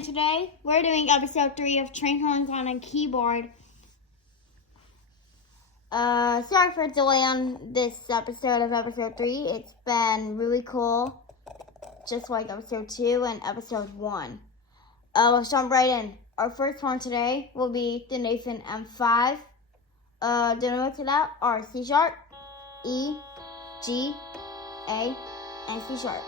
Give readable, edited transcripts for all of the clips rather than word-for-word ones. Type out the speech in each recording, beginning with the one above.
and today we're doing episode 3 of Train Horns on a Keyboard. Sorry for the delay on this episode of episode 3. It's been really cool, just like episode 2 and episode 1. Let's jump right in. Our first one today will be the Nathan M5. The notes of that are C sharp, E, G, A, and C sharp.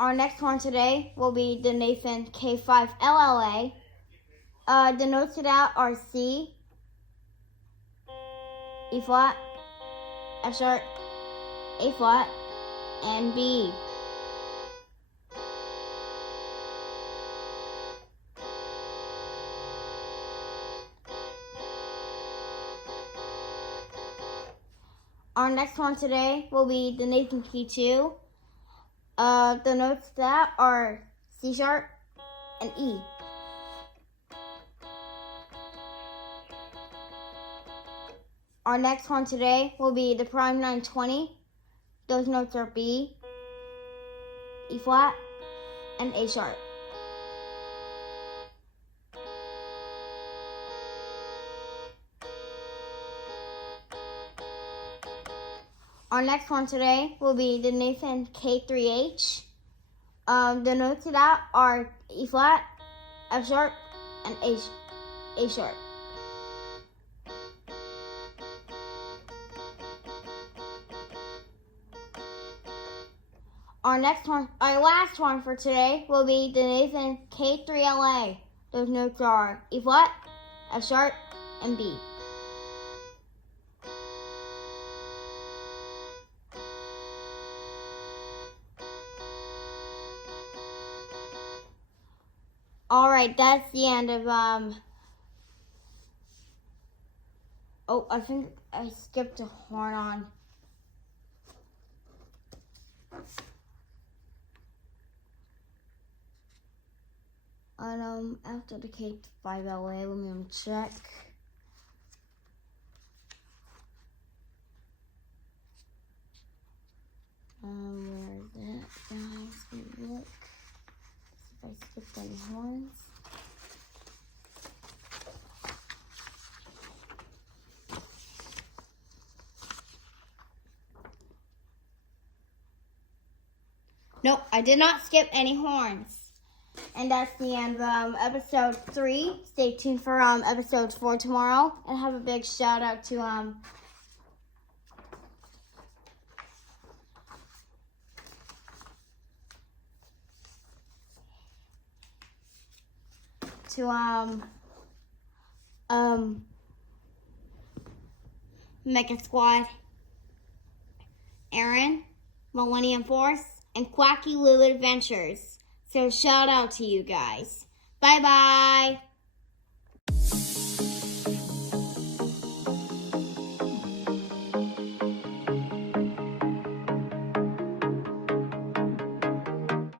Our next one today will be the Nathan K5 LLA. The notes to that are C, E flat, F sharp, A flat, and B. Our next one today will be the Nathan K2. The notes to that are C sharp and E. Our next one today will be the Prime 920. Those notes are B, E flat, and A sharp. Our next one today will be the Nathan K3H. The notes to that are E flat, F sharp, and A sharp. Our last one for today will be the Nathan K3LA. Those notes are E flat, F sharp, and B. Alright, that's the end of, oh, I think I skipped a horn on. And, after the K5LA, let me check. Where is it, guys? Let me look. If I skipped any horns. Nope, I did not skip any horns. And that's the end of episode 3. Stay tuned for episode 4 tomorrow. And have a big shout out to Mega Squad, Aaron, Millennium Force, and Quacky Lou Adventures. So shout out to you guys. Bye bye.